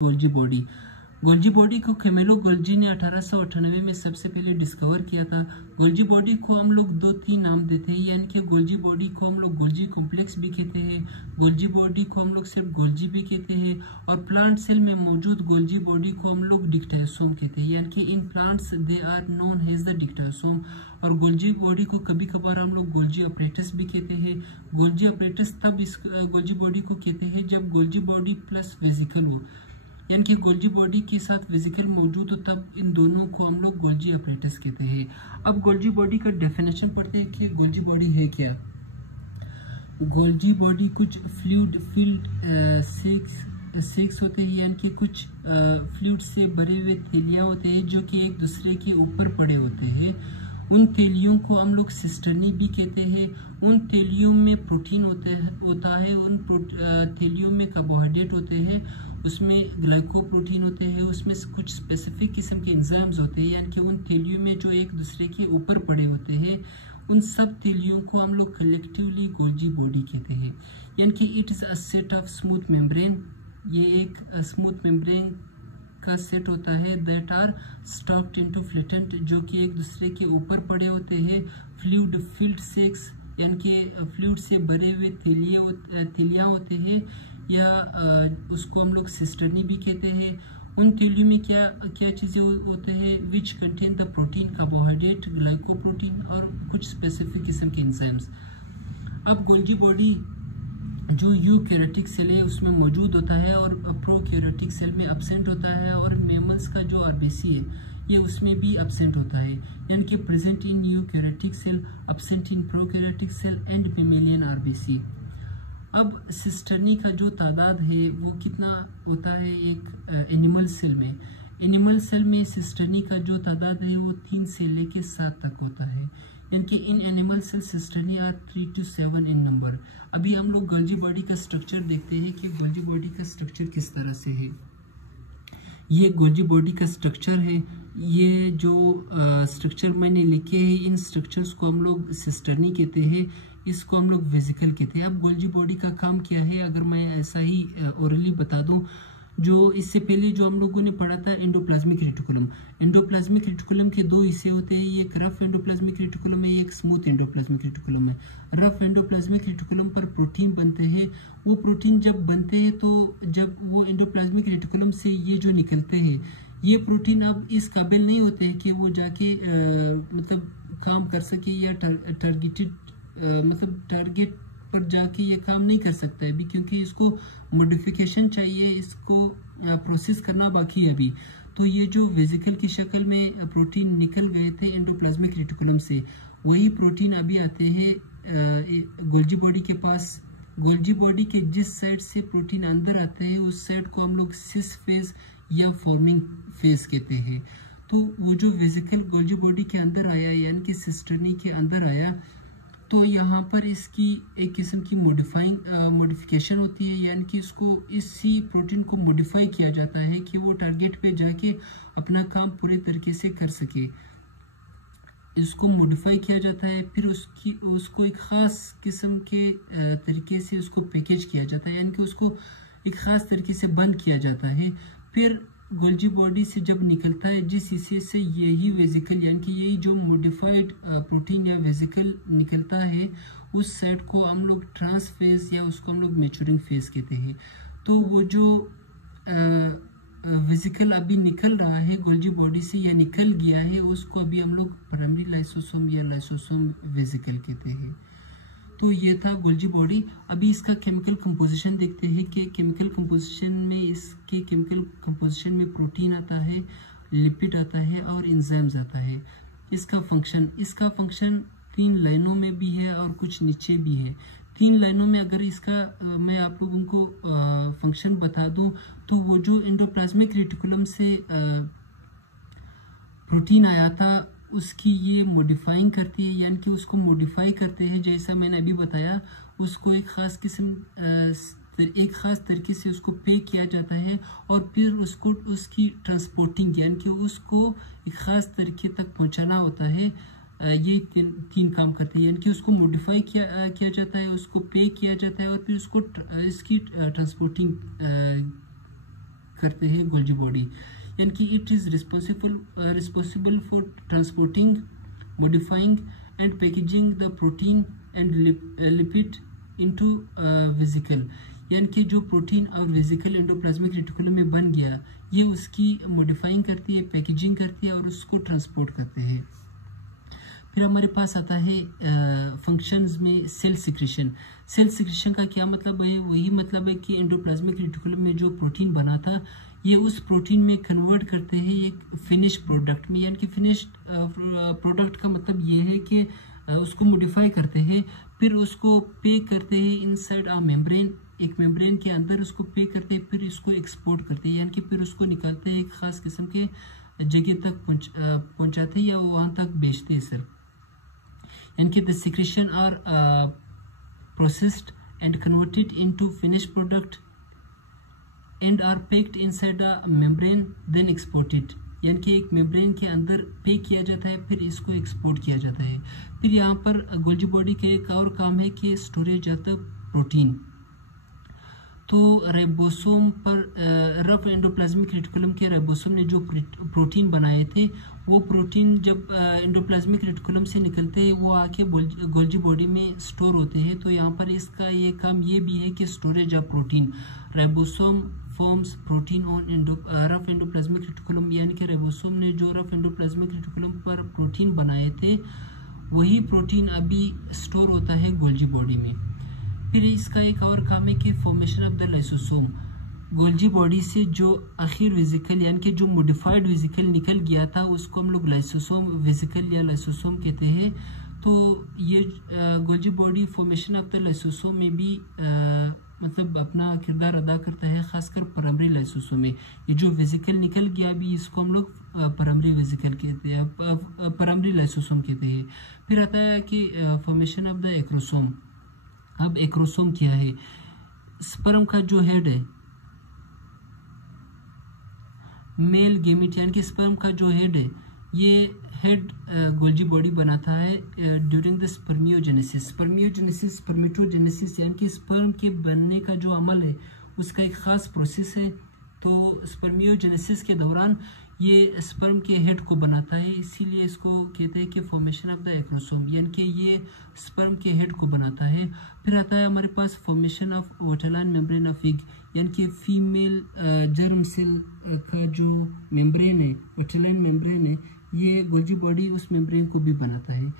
Golgi body. Golgi body को Camillo Golgi ने 1898 में सबसे पहले डिस्कवर किया था। गोल्जी बॉडी को हम लोग 2-3 नाम देते हैं, यानी कि गोल्जी बॉडी को हम लोग गोल्जी कॉम्प्लेक्स भी कहते हैं, गोल्जी बॉडी को हम लोग सिर्फ गोल्जी भी कहते हैं, और प्लांट सेल में मौजूद गोल्जी बॉडी को हम लोग डिक्टायोसोम कहते हैं, यानी कि in plants they are known as the dictyosome. और गोल्जी बॉडी को कभी कभार हम लोग गोल्जी अपरेटस भी कहते हैं। गोल्जी अपरेटस तब इस गोल्जी बॉडी को कहते हैं जब गोल्जी बॉडी प्लस वेजिकल हो, यानी कि गोल्जी बॉडी के साथ वेजिकल मौजूद हो, तब इन दोनों को हम लोग गोल्जी अपरेटस कहते हैं। अब गोल्जी बॉडी का डेफिनेशन पढ़ते हैं कि गोल्जी बॉडी है क्या। गोल्जी बॉडी कुछ फ्लूइड फील्ड सेक्स होते हैं, यानी कि कुछ फ्लूइड से भरे हुए थैलियाँ होते हैं जो कि एक दूसरे के ऊपर पड़े होते हैं। उन थैलियों को हम लोग सिस्टर्नी भी कहते हैं। उन थैलियों में प्रोटीन होता है, उन थैलियों में कार्बोहाइड्रेट होते हैं, उसमें ग्लाइकोप्रोटीन होते हैं, उसमें कुछ स्पेसिफिक किस्म के एंजाइम्स होते हैं, यानी कि उन थैलियों में जो एक दूसरे के ऊपर पड़े होते हैं, उन सब थैलियों को हम लोग कलेक्टिवली गोल्जी बॉडी कहते हैं। यानी कि it is a set of smooth membrane, ये एक स्मूथ मेम्ब्रेन का सेट होता है दैट आर स्टॉक्ड इनटू फ्लेटेंट, जो कि एक दूसरे के ऊपर पड़े होते हैं। फ्लूइड फील्ड सेक्स, यानी कि फ्लूइड से भरे हुए थैलियाँ होते हैं, या उसको हम लोग सिस्टर्नी भी कहते हैं। उन थैलियों में क्या क्या चीज़ें होते हैं, which contain the protein, carbohydrate, glycoprotein और कुछ स्पेसिफिक किस्म के एंजाइम्स। अब गोल्जी बॉडी जो यूकैरियोटिक सेल है उसमें मौजूद होता है और प्रोकैरियोटिक सेल में एब्सेंट होता है, और मेमल्स का जो आरबीसी है ये उसमें भी एब्सेंट होता है, यानी कि present in eukaryotic cell, absent in prokaryotic cell and mammalian RBC. अब सिस्टर्नी का जो तादाद है वो कितना होता है एक एनिमल सेल में। एनिमल सेल में सिस्टर्नी का जो तादाद है वो 3 से लेके 7 तक होता है, यानी कि in animal cell cisternae are 3 to 7 in number. अभी हम लोग गोल्जी बॉडी का स्ट्रक्चर देखते हैं कि गोल्जी बॉडी का स्ट्रक्चर किस तरह से है। ये गोल्जी बॉडी का स्ट्रक्चर है। ये जो स्ट्रक्चर मैंने लिखे हैं, इन स्ट्रक्चर्स को हम लोग सिस्टर्नी कहते हैं, इसको हम लोग वेजिकल कहते हैं। अब गोल्जी बॉडी का काम क्या है, अगर मैं ऐसा ही ओरली बता दूं, जो इससे पहले जो हम लोगों ने पढ़ा था एंडोप्लाज्मिक रेटिकुलम। एंडोप्लाज्मिक रेटिकुलम के 2 हिस्से होते हैं, एक रफ एंडोप्लाज्मिक रेटिकुलम है, एक स्मूथ एंडोप्लाज्मिक रेटिकुलम है। रफ एंडोप्लाज्मिक रेटिकुलम पर प्रोटीन बनते हैं। वो प्रोटीन जब बनते हैं तो जब वो एंडोप्लाज्मिक रेटिकुलम से ये जो निकलते हैं, ये प्रोटीन अब इस काबिल नहीं होते हैं कि वो जाके मतलब काम कर सके, या टारगेट पर जाके ये काम नहीं कर सकता है अभी, क्योंकि इसको मॉडिफिकेशन चाहिए, इसको प्रोसेस करना बाकी है अभी। तो ये जो वेजिकल की शक्ल में प्रोटीन निकल गए थे एंडोप्लाज्मिक रेटिकुलम से, वही प्रोटीन अभी आते हैं गोल्जी बॉडी के पास। गोल्जी बॉडी के जिस साइड से प्रोटीन अंदर आते हैं उस साइड को हम लोग सिस फेज या फॉर्मिंग फेज कहते हैं। तो वो जो वेजिकल गोल्जी बॉडी के अंदर आया, यानी कि सिस्टर्नी के अंदर आया, तो यहाँ पर इसकी एक किस्म की मॉडिफिकेशन होती है, यानी कि इसको इसी प्रोटीन को मॉडिफाई किया जाता है कि वो टारगेट पे जाके अपना काम पूरे तरीके से कर सके। इसको मॉडिफाई किया जाता है, फिर उसको एक ख़ास किस्म के तरीके से उसको पैकेज किया जाता है, यानी कि उसको एक ख़ास तरीके से बंद किया जाता है। फिर गोल्जी बॉडी से जब निकलता है, जिस हिस्से से यही वेजिकल, यानी कि यही जो मॉडिफाइड प्रोटीन या वेजिकल निकलता है, उस साइड को हम लोग ट्रांस फेज या उसको हम लोग मैच्योरिंग फेज कहते हैं। तो वो जो वेजिकल अभी निकल रहा है गोल्जी बॉडी से या निकल गया है, उसको अभी हम लोग प्राइमरी लाइसोसोम या लाइसोसोम वेजिकल कहते हैं। तो ये था गोल्जी बॉडी। अभी इसका केमिकल कंपोजिशन देखते हैं कि केमिकल कंपोजिशन में, इसके केमिकल कंपोजिशन में प्रोटीन आता है, लिपिड आता है और एंजाइम्स आता है। इसका फंक्शन 3 लाइनों में भी है और कुछ नीचे भी है। 3 लाइनों में अगर इसका मैं आप लोगों को फंक्शन बता दूं, तो वो जो एंडोप्लाज्मिक रेटिकुलम से प्रोटीन आया था उसकी ये मॉडिफाइंग करती है, यानी कि उसको मॉडिफाई करते हैं, जैसा मैंने अभी बताया, उसको एक ख़ास तरीके से उसको पैक किया जाता है, और फिर उसको उसकी ट्रांसपोर्टिंग, यानी कि उसको एक ख़ास तरीके तक पहुंचाना होता है। ये 3 काम करते हैं, यानी कि उसको मॉडिफाई किया जाता है, उसको पैक किया जाता है, और फिर उसको इसकी ट्रांसपोर्टिंग करते हैं गोल्जी बॉडी, यानी कि it is responsible for transporting, modifying and packaging the protein and lipid into vesicle, यानी कि जो प्रोटीन और वेसिकल एंडोप्लाज्मिक रेटिकुलम में बन गया, ये उसकी मॉडिफाइंग करती है, पैकेजिंग करती है और उसको ट्रांसपोर्ट करते हैं। फिर हमारे पास आता है फंक्शंस में सेल सिक्रेशन। सेल सिक्रेशन का क्या मतलब है? वही मतलब है कि एंडोप्लाज्मिक रेटिकुलम में जो प्रोटीन बना था, ये उस प्रोटीन में कन्वर्ट करते हैं एक फिनिश प्रोडक्ट में, यानी कि फिनिश प्रोडक्ट का मतलब ये है कि उसको मॉडिफाई करते हैं, फिर उसको पैक करते हैं इनसाइड आ मेम्ब्रेन, एक मेम्ब्रेन के अंदर उसको पैक करते हैं, फिर इसको एक्सपोर्ट करते हैं, यानी कि फिर उसको निकालते हैं एक ख़ास किस्म के जगह तक पहुंचाते हैं या वहाँ तक बेचते हैं सर। यानी कि the secretion are processed and converted into finish product and are packed inside a membrane then exported, यानी कि एक मेम्ब्रेन के अंदर पैक किया जाता है, फिर इसको एक्सपोर्ट किया जाता है। फिर यहाँ पर गोल्जी बॉडी का एक और काम है कि स्टोरेज ऑफ द प्रोटीन। तो राइबोसोम पर रफ एंडोप्लाज्मिक रेटिकुलम के राइबोसोम ने जो प्रोटीन बनाए थे, वो प्रोटीन जब एंडोप्लाज्मिक रेटिकुलम से निकलते हैं वो आके गोल्जी बॉडी में स्टोर होते हैं। तो यहाँ पर इसका ये काम ये भी है कि storage of protein, ribosome forms protein on rough endoplasmic reticulum, यानी कि राइबोसोम ने जो रफ एंडोप्लाज्मिक रेटिकुलम पर प्रोटीन बनाए थे, वही प्रोटीन अभी स्टोर होता है गोल्जी बॉडी में। फिर इसका एक और काम है कि formation of the lysosome. Golgi body से जो आखिर वेसिकल यानी कि जो मॉडिफाइड वेसिकल निकल गया था, उसको हम लोग लाइसोसोम वेसिकल या लाइसोसोम कहते हैं। तो ये Golgi body formation of the lysosome में भी मतलब अपना किरदार अदा करता है, खासकर प्राइमरी लाइसोसोम में। ये जो वेसिकल निकल गया भी, इसको हम लोग प्राइमरी वेसिकल कहते हैं, प्राइमरी लाइसोसोम कहते हैं। फिर आता है कि फॉर्मेशन ऑफ द एक्रोसोम। अब एक्रोसोम क्या है? स्पर्म का जो हेड है, मेल गेमिट यानी कि स्पर्म का जो हेड है, ये हेड गोल्जी बॉडी बनाता है during the spermiogenesis. Spermiogenesis, spermatogenesis यानी कि स्पर्म के बनने का जो अमल है, उसका एक ख़ास प्रोसेस है। तो स्पर्मियोजेनेसिस के दौरान ये स्पर्म के हेड को बनाता है, इसीलिए इसको कहते हैं कि फॉर्मेशन ऑफ द एक्रोसोम, यानी कि ये स्पर्म के हेड को बनाता है। फिर आता है हमारे पास formation of vitelline membrane of egg, यानी कि फीमेल जर्म सेल का जो मेम्ब्रेन है, वोटेलाइन मेम्ब्रेन है, ये गोल्जी बॉडी उस मेम्ब्रेन को भी बनाता है।